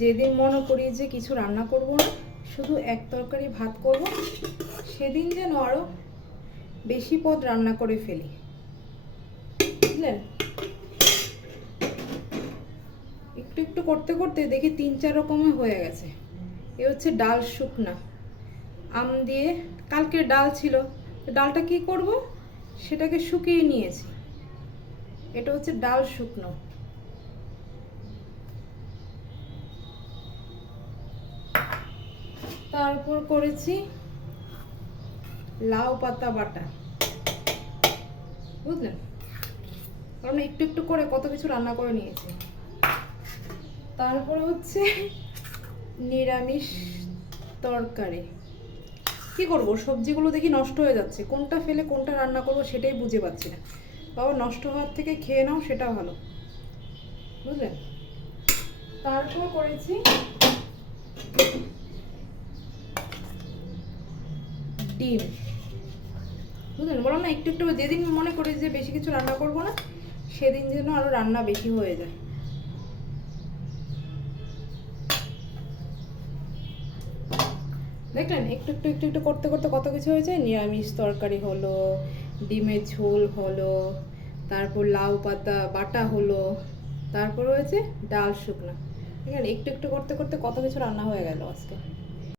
যেদিন মনে করি যে কিছু রান্না করব না, শুধু এক তরকারি ভাত করব, সেদিন যেন আরও বেশি পদ রান্না করে ফেলি, বুঝলেন? একটু একটু করতে করতে দেখি 3-4 রকমের হয়ে গেছে। এ হচ্ছে ডাল শুকনা আম দিয়ে, কালকের ডাল ছিল, ডালটা কি করব, সেটাকে শুকিয়ে নিয়েছি। এটা হচ্ছে ডাল শুকনো। তারপর করেছি লাউ পাতা বাটা, বুঝলেন? কারণ একটু একটু করে কত কিছু রান্না করে নিয়েছি। তারপর হচ্ছে নিরামিষ তরকারি। কি করব, সবজিগুলো দেখি নষ্ট হয়ে যাচ্ছে, কোনটা ফেলে কোনটা রান্না করব সেটাই বুঝে পাচ্ছি না। বাবা, নষ্ট হওয়ার থেকে খেয়ে নাও, সেটা ভালো, বুঝলেন? তারপর করেছি ডিম, বুঝলেন? বললাম না, একটু একটু যেদিন মনে করি যে বেশি কিছু রান্না করব না, সেদিন যেন আরো রান্না বেশি হয়ে যায়। দেখলেন, একটু একটু একটু একটু করতে করতে কত কিছু হয়েছে। নিরামিষ তরকারি হলো, ডিমের ঝোল হলো, তারপর লাউ পাতা বাটা হলো, তারপর হয়েছে ডাল শুকনা। ঠিক আছে, একটু একটু করতে করতে কত কিছু রান্না হয়ে গেল আজকে।